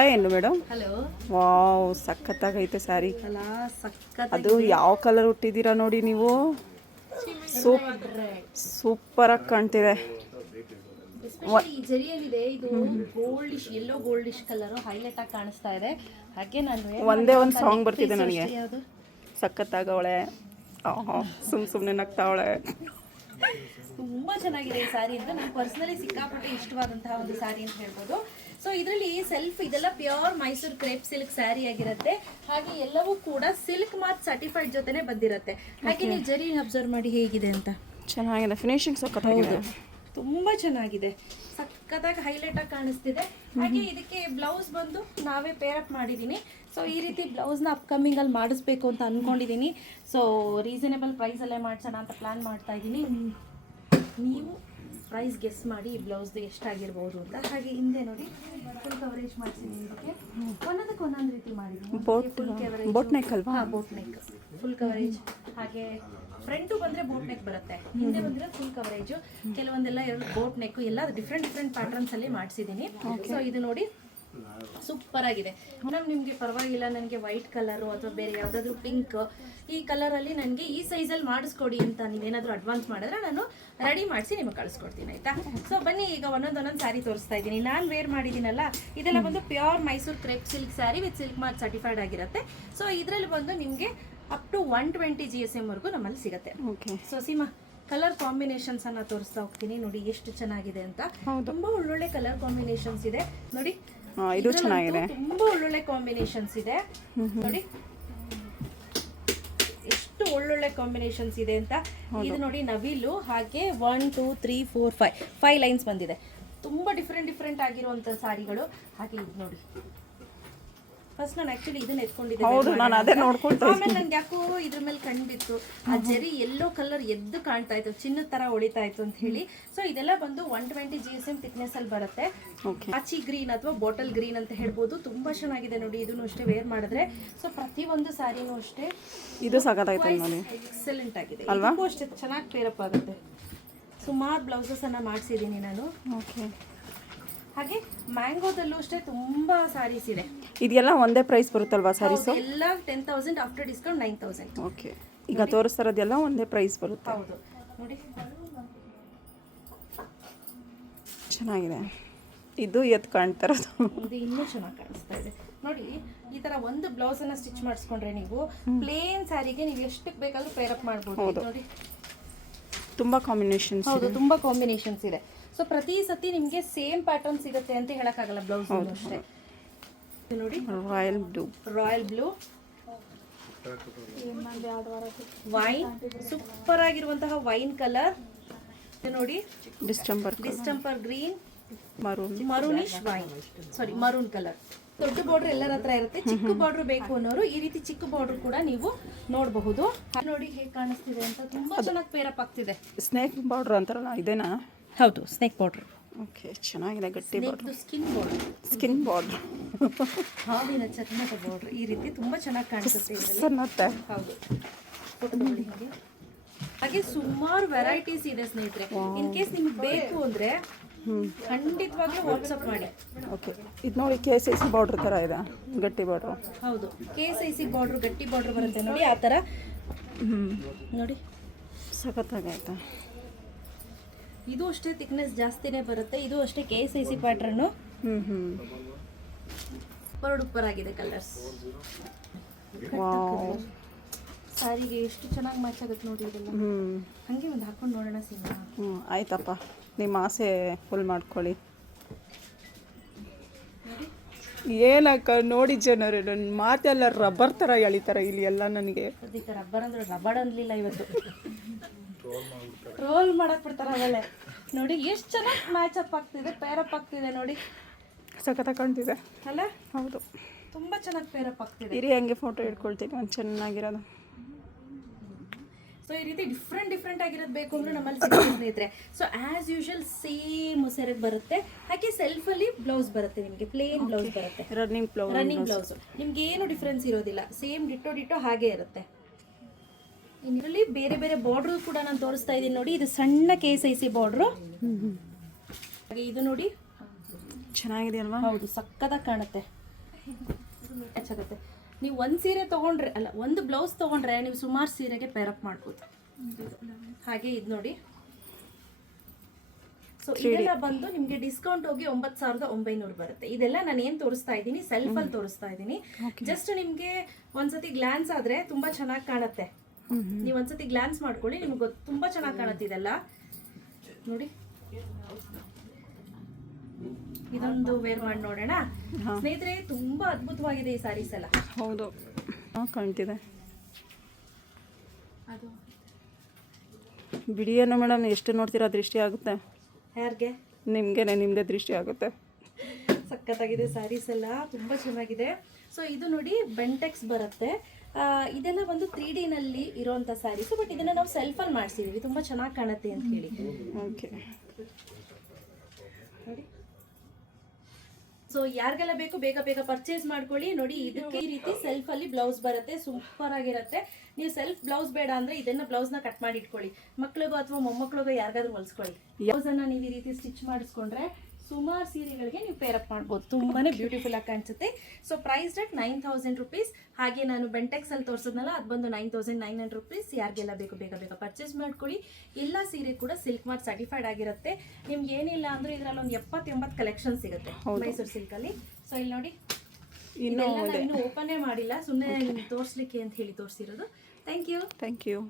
Hi ಏನು madam. Hello. Wow ಸಖತ್ತಾಗೈತೆ sari. ಅಲ್ಲ ಸಖತ್. ಅದು ಯಾವ ಕಲರ್ ಹುಟ್ಟಿದ್ದೀರಾ ನೋಡಿ ನೀವು. ಸೂಪರಾಗಿ ಕಾಣ್ತಿದೆ. ಈ ಜರಿಯಲ್ಲಿದೆ ಇದು ಗೋಲ್ಡಿಶ್ ಎಲ್ಲೋ ಗೋಲ್ಡಿಶ್ ಕಲರ್ ಹೈಲೈಟ್ ಆಗಿ ಕಾಣಿಸ್ತಾ ಇದೆ. ಹಾಗೆ ನಾನು ಒಂದೇ ಒಂದು ಸಾಂಗ್ ಬರ್ತಿದೆ ನನಗೆ. ಸಖತ್ತಾಗವಳೆ, ಸುಮ್ಮನೆ ನಗ್ತಾವಳೆ. ತುಂಬ ಚೆನ್ನಾಗಿದೆ ಈ ಸ್ಯಾರಿ ಅಂತ ನನಗೆ ಪರ್ಸನಲಿ ಸಿಕ್ಕಾಪಟ್ಟೆ ಇಷ್ಟವಾದಂತಹ ಒಂದು ಸ್ಯಾರಿ ಅಂತ ಹೇಳ್ಬೋದು. ಸೊ ಇದರಲ್ಲಿ ಸೆಲ್ಫ್ ಇದೆಲ್ಲ pure Mysuru crepe silk sari ಆಗಿರುತ್ತೆ. ಹಾಗೆ ಎಲ್ಲವೂ ಕೂಡ ಸಿಲ್ಕ್ ಮಾರ್ಕ್ ಸರ್ಟಿಫೈಡ್ ಜೊತೆನೆ ಬಂದಿರುತ್ತೆ. ಹಾಗೆ ನೀವು ಜರಿ ಅಬ್ಸರ್ವ್ ಮಾಡಿ ಹೇಗಿದೆ ಅಂತ. ಚೆನ್ನಾಗಿದೆ, ಫಿನಿಶಿಂಗ್ ಸಖತ್ತಾಗಿದೆ, ತುಂಬಾ ಚೆನ್ನಾಗಿದೆ, ಸಖತ್ತಾಗಿ ಹೈಲೈಟ್ ಆಗಿ ಕಾಣಿಸ್ತಿದೆ. ಹಾಗೆ ಇದಕ್ಕೆ ಬ್ಲೌಸ್ ಬಂದು ನಾವೇ ಪೇರಪ್ ಮಾಡಿದ್ದೀನಿ. ಸೊ ಈ ರೀತಿ ಬ್ಲೌಸ್ನ ಅಪ್ಕಮಿಂಗ್ ಅಲ್ಲಿ ಮಾಡಿಸ್ಬೇಕು ಅಂತ ಅನ್ಕೊಂಡಿದ್ದೀನಿ. ಸೊ ರೀಸನೇಬಲ್ ಪ್ರೈಸಲ್ಲೇ ಮಾಡಿಸೋಣ ಅಂತ ಪ್ಲಾನ್ ಮಾಡ್ತಾ ಇದ್ದೀನಿ. ನೀವು ಪ್ರೈಸ್ ಗೆಸ್ ಮಾಡಿ ಈ ಬ್ಲೌಸ್ದು ಎಷ್ಟಾಗಿರ್ಬೋದು ಅಂತ. ಹಾಗೆ ಹಿಂದೆ ನೋಡಿ ಫುಲ್ ಕವರೇಜ್ ಮಾಡ್ತೀನಿ. ಇದಕ್ಕೆ ಒಂದೊಂದಕ್ಕೆ ಒಂದೊಂದು ರೀತಿ ಮಾಡಿದ್ದೀನಿ. ಫುಲ್ ಕವರೇಜ್, ಬೋಟ್ ನೆಕ್ ಅಲ್ವಾ? Boat neck full coverage. ಹಾಗೆ ಫ್ರಂಟು ಬಂದರೆ ಬೋಟ್ ನೆಕ್ ಬರುತ್ತೆ, ಹಿಂದೆ ಬಂದರೆ ಫುಲ್ ಕವರೇಜು. ಕೆಲವೊಂದೆಲ್ಲ ಬೋಟ್ ನೆಕ್ ಎಲ್ಲ ಡಿಫ್ರೆಂಟ್ ಪ್ಯಾಟರ್ನ್ಸಲ್ಲಿ ಮಾಡಿಸಿದ್ದೀನಿ. ಸೊ ಇದು ನೋಡಿ ಸೂಪರ್ ಆಗಿದೆ ಮೇಡಮ್. ನಿಮಗೆ ಪರವಾಗಿಲ್ಲ, ನನಗೆ ವೈಟ್ ಕಲರು ಅಥವಾ ಬೇರೆ ಯಾವುದಾದ್ರೂ ಪಿಂಕ್ ಈ ಕಲರಲ್ಲಿ ನನಗೆ ಈ ಸೈಜಲ್ಲಿ ಮಾಡಿಸ್ಕೊಡಿ ಅಂತ ನೀವೇನಾದರೂ ಅಡ್ವಾನ್ಸ್ ಮಾಡಿದ್ರೆ ನಾನು ರೆಡಿ ಮಾಡಿಸಿ ನಿಮಗೆ ಕಳಿಸ್ಕೊಡ್ತೀನಿ, ಆಯಿತಾ? ಸೊ ಬನ್ನಿ, ಈಗ ಒಂದೊಂದು ಸ್ಯಾರಿ ತೋರಿಸ್ತಾ ಇದ್ದೀನಿ. ನಾನು ವೇರ್ ಮಾಡಿದ್ದೀನಲ್ಲ, ಇದೆಲ್ಲ ಬಂದು pure Mysuru crepe silk sari with silk mark certified ಆಗಿರುತ್ತೆ. ಸೊ ಇದರಲ್ಲಿ ಬಂದು ನಿಮಗೆ ಅಪ್ ಟು 120 GSM ವರೆಗೂ ನಮ್ಮಲ್ಲಿ ಸಿಗುತ್ತೆ. ಸೊ ಸೀಮಾ, ಕಲರ್ ಕಾಂಬಿನೇಷನ್ಸ್ ಅನ್ನ ತೋರಿಸ್ತಾ ಹೋಗ್ತೀನಿ. ನೋಡಿ ಎಷ್ಟು ಚೆನ್ನಾಗಿದೆ ಅಂತ. ತುಂಬಾ ಒಳ್ಳೊಳ್ಳೆ ಕಲರ್ ಕಾಂಬಿನೇಷನ್ಸ್ ಇದೆ ನೋಡಿ. ಇದು ಚೆನ್ನಾಗಿದೆ, ತುಂಬಾ ಒಳ್ಳೊಳ್ಳೆ ಕಾಂಬಿನೇಷನ್ಸ್ ಇದೆ ನೋಡಿ, ಎಷ್ಟು ಒಳ್ಳೊಳ್ಳೆ ಕಾಂಬಿನೇಷನ್ಸ್ ಇದೆ ಅಂತ. ಇದು ನೋಡಿ ನವಿಲು, ಹಾಗೆ 1 2 3 4 5 ಲೈನ್ಸ್ ಬಂದಿದೆ. ತುಂಬಾ ಡಿಫ್ರೆಂಟ್ ಆಗಿರುವಂತ ಸಾರಿಗಳು. ಹಾಗೆ ಇದು ನೋಡಿ, ಫಸ್ಟ್ ನಾನು ಆಕ್ಚುಲಿ ಇದನ್ನ ಎತ್ಕೊಂಡಿದ್ದೆ, ಆಮೇಲೆ ನನ್ಗೆ ಯಾಕೋ ಇದ್ರ ಮೇಲೆ ಕಂಡಿತ್ತು ಆ ಜರಿ ಯೆಲ್ಲೋ ಕಲರ್ ಎದ್ದು ಕಾಣ್ತಾ ಇತ್ತು, ಚಿನ್ನದ ತರ ಹೊಳಿತಾ ಇತ್ತು ಅಂತ ಹೇಳಿ. ಸೊ ಇದೆಲ್ಲ ಬಂದು 120 GSM ಥಿಕ್ನೆಸ್ ಅಲ್ಲಿ ಬರುತ್ತೆ. ಆಚಿ ಗ್ರೀನ್ ಅಥವಾ ಬಾಟಲ್ ಗ್ರೀನ್ ಅಂತ ಹೇಳ್ಬೋದು. ತುಂಬಾ ಚೆನ್ನಾಗಿದೆ ನೋಡಿ, ಇದನ್ನು ಅಷ್ಟೇ ವೇರ್ ಮಾಡಿದ್ರೆ. ಸೊ ಪ್ರತಿ ಒಂದು ಸ್ಯಾರಿನೂ ಅಷ್ಟೇ ಇದು ಸಾಕಾಗೈತೆ ನೋಡಿ, ಎಕ್ಸಲೆಂಟ್ ಆಗಿದೆ. ಇದಕ್ಕೂ ಅಷ್ಟೇ ಚೆನ್ನಾಗಿ ಪೇರಪ್ ಆಗುತ್ತೆ. ಸುಮಾರು ಬ್ಲೌಸಸ್ ಅನ್ನ ಮಾಡಿಸಿದ್ದೀನಿ ನಾನು. ಹಾಗೆ ಮ್ಯಾಂಗೋದಲ್ಲೂ ಅಷ್ಟೇ ತುಂಬಾ ಸ್ಯಾರೀಸ್ ಇದೆ. ಇದೆಲ್ಲ ಒಂದೇ ಪ್ರೈಸ್ ಬರುತ್ತಲ್ವಾ ಸ್ಯಾರೀಸ್? ಎಲ್ಲ 10,000 ಆಫ್ಟರ್ ಡಿಸ್ಕೌಂಟ್ 9,000. ಓಕೆ, ಈಗ ತೋರಿಸ್ತಾರದೆಲ್ಲ ಒಂದೇ ಪ್ರೈಸ್ ಬರುತ್ತೆ. ಹೌದು ನೋಡಿ, ಚೆನ್ನಾಗಿದೆ. ಇದು ಎದ್ದು ಕಾಣ್ತಾರದು, ಇದು ಇನ್ನೂ ಚೆನ್ನಾಗಿ ಕಾಣಿಸ್ತಾ ಇದೆ ನೋಡಿ. ಈ ತರ ಒಂದು ಬ್ಲೌಸ್ ಅನ್ನ ಸ್ಟಿಚ್ ಮಾಡಿಸ್ಕೊಂಡ್ರೆ ನೀವು ಪ್ಲೇನ್ ಸ್ಯಾರಿಗೆ ನೀವು ಎಷ್ಟಕ್ಕೆ ಬೇಕಾದ್ರೂ ಪೇರಪ್ ಮಾಡ್ಬೋದು ನೋಡಿ. ತುಂಬಾ ಕಾಂಬಿನೇಷನ್ಸ್, ಹೌದು ತುಂಬಾ ಕಾಂಬಿನೇಷನ್ಸ್ ಇದೆ. ಸೊ ಪ್ರತಿ ಸತಿ ನಿಮಗೆ ಸೇಮ್ ಪ್ಯಾಟರ್ನ್ ಸಿಗುತ್ತೆ ಅಂತ ಹೇಳಕ್ಕಾಗಲ್ಲ. ಬ್ಲೌಸ್ ಅಷ್ಟೇ ನೋಡಿ, ರಾಯಲ್ ಬ್ಲೂ ವೈನ್, ಸೂಪರ್ ಆಗಿರುವಂತಹ ವೈನ್ ಕಲರ್ ನೋಡಿ. ಡಿಸ್ಟಂಪರ್ ಗ್ರೀನ್, ಮರೂನಿಶ್ ವೈನ್, ಸಾರಿ ಮರೂನ್ ಕಲರ್. ದೊಡ್ಡ ಬಾರ್ಡರ್ ಎಲ್ಲರ ಹತ್ರ ಇರುತ್ತೆ. ಚಿಕ್ಕ ಬಾರ್ಡರ್ ಬೇಕು ಅನ್ನೋರು ಈ ರೀತಿ ಚಿಕ್ಕ ಬಾರ್ಡರ್ ಕೂಡ ನೀವು ನೋಡಬಹುದು. ನೋಡಿ ಹೇಗೆ ಕಾಣಿಸ್ತಿದೆ ಅಂತ, ತುಂಬಾ ಚೆನ್ನಾಗಿ ಪೇರಪ್ ಆಗ್ತಿದೆ. ಸ್ನೇಕ್ ಬಾರ್ಡರ್ ಅಂತಾರಲ್ಲ, ಇದೇನಾ? ಹೌದು, ಸ್ನೇಕ್ ಬಾರ್ಡರ್. ಓಕೆ, ಚೆನ್ನಾಗಿದೆ, ಗಟ್ಟಿ ಬಾರ್ಡರ್. ಸ್ಕಿನ್ ಬಾರ್ಡರ್, ಹಾವಿನ ಚರ್ಮದ ಬಾರ್ಡರ್ ಈ ರೀತಿ ತುಂಬಾ ಚೆನ್ನಾಗಿ ಕಾಣಿಸುತ್ತೆ. ಹೌದು, ಹಾಗೆ ಸುಮಾರು ವೆರೈಟೀಸ್ ಇದೆ ಸ್ನೇಹಿತರೆ. ಇನ್ ಕೇಸ್ ನಿಮ್ಗೆ ಬೇಕು ಅಂದ್ರೆ ಖಂಡಿತವಾಗ್ಲೂ ವಾಟ್ಸಪ್ ಮಾಡಿ. ಓಕೆ, ಇದು ನೋಡಿ KCC ಬಾರ್ಡರ್ ತರ ಇದೆ, ಗಟ್ಟಿ ಬಾರ್ಡರ್. ಹೌದು, KCC ಬಾರ್ಡರ್ ಗಟ್ಟಿ ಬಾರ್ಡರ್ ಬರುತ್ತೆ ನೋಡಿ, ಆ ಥರ ನೋಡಿ, ಸಖತ್ತಾಗೈತೆ. ಇದು ಅಷ್ಟೇ ಥಿಕ್ನೆಸ್ ಜಾಸ್ತಿನೇ ಬರುತ್ತೆ. ಇದು ಅಷ್ಟೇ KCC ಪ್ಯಾಟರ್ನು. ಸೂಪರ್ ಆಗಿದೆ ಕಲರ್ಸ್. ಸಾರಿಗೆ ಎಷ್ಟು ಚೆನ್ನಾಗಿ ಮ್ಯಾಚ್ ಆಗುತ್ತೆ ನೋಡಿ ಇದೆಲ್ಲ. ಹಂಗೆ ಒಂದು ಹಾಕೊಂಡು ನೋಡೋಣ ಸೀಮಾ. ಆಯ್ತಪ್ಪ, ನಿಮ್ಮ ಆಸೆ ಫುಲ್ ಮಾಡ್ಕೊಳ್ಳಿ. ಏನಕ್ಕ ನೋಡಿ ಜನರು ನನ್ನ ಮಾತೆಲ್ಲ ರಬ್ಬರ್ ಥರ ಎಳಿತಾರೆ ಇಲ್ಲಿ ಎಲ್ಲ. ನನಗೆ ಅದಕ್ಕೆ ರಬ್ಬರ್ ಅಂದ್ರೆ ರಬಡ್ ಅನ್ಲಿಲ್ಲ ಇವತ್ತು, ರೋಲ್ ಮಾಡಕ್ ಬಿಡ್ತಾರೆ ಆಮೇಲೆ. ನೋಡಿ ಎಷ್ಟು ಚೆನ್ನಾಗಿ ಮ್ಯಾಚ್ ಅಪ್ ಆಗ್ತಿದೆ, ಪೇರಪ್ ಆಗ್ತಿದೆ ನೋಡಿ, ಸಖತ್ತಾಗಿ ಕಾಣ್ತಿದೆ ಅಲ್ಲ? ಹೌದು, ತುಂಬಾ ಚೆನ್ನಾಗಿ ಪೇರಪ್ ಆಗ್ತಿದೆ. ಇರಿ ಹಂಗೆ ಫೋಟೋ ಇಟ್ಕೊಳ್ತೀನಿ ಒಂದು ಚೆನ್ನಾಗಿರೋದು. ಸೊ ಈ ರೀತಿ ಡಿಫ್ರೆಂಟ್ ಆಗಿರೋದು ಬೇಕು ಅಂದ್ರೆ ನಮ್ಮಲ್ಲಿ ಸಿಗುತ್ತೆ ಸ್ನೇಹಿತರೆ. ಸೊ ಆಸ್ ಯೂಶುವಲ್ ಸೇಮ್ ಸೆರೆಗೆ ಬರುತ್ತೆ. ಹಾಗೆ ಸೆಲ್ಫಲ್ಲಿ ಬ್ಲೌಸ್ ಬರುತ್ತೆ, ನಿಮಗೆ ಪ್ಲೇನ್ ಬ್ಲೌಸ್ ಬರುತ್ತೆ, ರನ್ನಿಂಗ್ ಬ್ಲೌಸ್. ನಿಮ್ಗೆ ಏನು ಡಿಫ್ರೆನ್ಸ್ ಇರೋದಿಲ್ಲ, ಸೇಮ್ ಡಿಟ್ಟೋ ಹಾಗೆ ಇರುತ್ತೆ. ಇದರಲ್ಲಿ ಬೇರೆ ಬೇರೆ ಬಾರ್ಡ್ರು ಕೂಡ ನಾನು ತೋರಿಸ್ತಾ ಇದ್ದೀನಿ ನೋಡಿ. ಇದು ಸಣ್ಣ KCC ಬಾರ್ಡ್ರು. ಹಾಗೆ ಇದು ನೋಡಿ, ಚೆನ್ನಾಗಿದೆ ಅಲ್ವಾ? ಹೌದು, ಸಕ್ಕತ್ತಾಗಿ ಕಾಣುತ್ತೆ. ಮ್ಯಾಚ್ ಆಗುತ್ತೆ. ನೀವು ಒಂದು ಸೀರೆ ತೊಗೊಂಡ್ರೆ ಅಲ್ಲ ಒಂದು ಬ್ಲೌಸ್ ತೊಗೊಂಡ್ರೆ ನೀವು ಸುಮಾರು ಸೀರೆಗೆ ಪೇರಪ್ ಮಾಡ್ಬೋದು. ಹಾಗೆ ಇದು ನೋಡಿ, ಸೊ ಇದೆಲ್ಲ ಬಂದು ನಿಮಗೆ ಡಿಸ್ಕೌಂಟ್ ಹೋಗಿ 9,900 ಬರುತ್ತೆ. ಇದೆಲ್ಲ ನಾನು ಏನು ತೋರಿಸ್ತಾ ಇದ್ದೀನಿ ಸೆಲ್ಫಲ್ಲಿ ತೋರಿಸ್ತಾ ಇದ್ದೀನಿ. ಜಸ್ಟ್ ನಿಮಗೆ ಒಂದ್ಸತಿ ಗ್ಲಾನ್ಸ್ ಆದರೆ ತುಂಬ ಚೆನ್ನಾಗಿ ಕಾಣುತ್ತೆ. ನೀವು ಒಂದ್ಸತಿ ಗ್ಲಾನ್ಸ್ ಮಾಡ್ಕೊಳ್ಳಿ, ನಿಮ್ಗೆ ತುಂಬ ಚೆನ್ನಾಗಿ ಕಾಣುತ್ತೆ. ಇದೆಲ್ಲ ನೋಡಿ, ಇದೊಂದು ವೇರ್ ಮಾಡಿ ನೋಡೋಣ ಸ್ನೇಹಿತರೆ. ತುಂಬಾ ಅದ್ಭುತವಾಗಿದೆ ಈ ಸ್ಯಾರೀಸ್ ಎಲ್ಲ. ಹೌದು, ಕಾಣ್ತಿದೆ. ಅದು ಬಿಡಿಯನ್ನು ಮೇಡಮ್ ಎಷ್ಟು ನೋಡ್ತೀರಾ ದೃಷ್ಟಿ ಆಗುತ್ತೆ. ಯಾರಿಗೆ? ನಿಮ್ಮದೇ ದೃಷ್ಟಿ ಆಗುತ್ತೆ. ಸಖತ್ತಾಗಿದೆ ಸ್ಯಾರೀಸ್ ಎಲ್ಲ, ತುಂಬ ಚೆನ್ನಾಗಿದೆ. ಸೊ ಇದು ನೋಡಿ ಬೆಂಟೆಕ್ಸ್ ಬರುತ್ತೆ. ಇದೆಲ್ಲ ಒಂದು 3D ನಲ್ಲಿ ಇರೋಂಥ ಸ್ಯಾರೀಸು, ಬಟ್ ಇದನ್ನು ನಾವು ಸೆಲ್ಫಲ್ಲಿ ಮಾಡಿಸಿದ್ದೀವಿ, ತುಂಬ ಚೆನ್ನಾಗಿ ಕಾಣುತ್ತೆ ಅಂತ ಹೇಳಿ. ಓಕೆ ನೋಡಿ, ಸೊ ಯಾರಿಗೆಲ್ಲ ಬೇಕು ಬೇಗ ಬೇಗ ಪರ್ಚೇಸ್ ಮಾಡ್ಕೊಳ್ಳಿ. ನೋಡಿ ಇದಕ್ಕೆ ಈ ರೀತಿ ಸೆಲ್ಫಲ್ಲಿ ಬ್ಲೌಸ್ ಬರುತ್ತೆ, ಸೂಪರ್ ಆಗಿರುತ್ತೆ. ನೀವು ಸೆಲ್ಫ್ ಬ್ಲೌಸ್ ಬೇಡ ಅಂದ್ರೆ ಇದನ್ನ ಬ್ಲೌಸ್ನ ಕಟ್ ಮಾಡಿ ಇಟ್ಕೊಳ್ಳಿ, ಮಕ್ಳಿಗೋ ಅಥವಾ ಮೊಮ್ಮಕ್ಳಿಗೋ ಯಾರಿಗಾದ್ರೂ ಹೊಲಿಸ್ಕೊಳ್ಳಿ. ಬ್ಲೌಸನ್ನು ನೀವು ಈ ರೀತಿ ಸ್ಟಿಚ್ ಮಾಡಿಸ್ಕೊಂಡ್ರೆ ಸುಮಾರು ಸೀರೆಗಳಿಗೆ ನೀವು ಪೇರಪ್ ಮಾಡ್ಬೋದು, ತುಂಬಾನೇ ಬ್ಯೂಟಿಫುಲ್ ಆಗಿ ಕಾಣಿಸುತ್ತೆ. So price rate 9,000 rupees. ಹಾಗೆ ನಾನು ಬೆಂಟೆಕ್ಸ್ ಅಲ್ಲಿ ತೋರಿಸೋದ್ನಲ್ಲ ಅದು ಬಂದು 9,900 ರುಪೀಸ್. ಯಾರಿಗೆಲ್ಲ ಬೇಕು ಬೇಗ ಬೇಗ ಪರ್ಚೇಸ್ ಮಾಡ್ಕೊಳ್ಳಿ. ಎಲ್ಲ ಸೀರೆ ಕೂಡ ಸಿಲ್ಕ್ ಮಾರ್ಕ್ ಸರ್ಟಿಫೈಡ್ ಆಗಿರುತ್ತೆ. ನಿಮ್ಗೆ ಏನಿಲ್ಲ ಅಂದ್ರೆ ಇದರಲ್ಲಿ ಒಂದು 70-80 ಕಲೆಕ್ಷನ್ ಸಿಗುತ್ತೆ ಮೈಸೂರು ಸಿಲ್ಕ್ ಅಲ್ಲಿ. ಸೊ ಇಲ್ಲಿ ನೋಡಿ, ಇನ್ನೂ ಓಪನ್ನೇ ಮಾಡಿಲ್ಲ, ಸುಮ್ಮನೆ ನಿಮ್ಗೆ ತೋರಿಸ್ಲಿಕ್ಕೆ ಅಂತ ಹೇಳಿ ತೋರಿಸಿರೋದು. Thank you.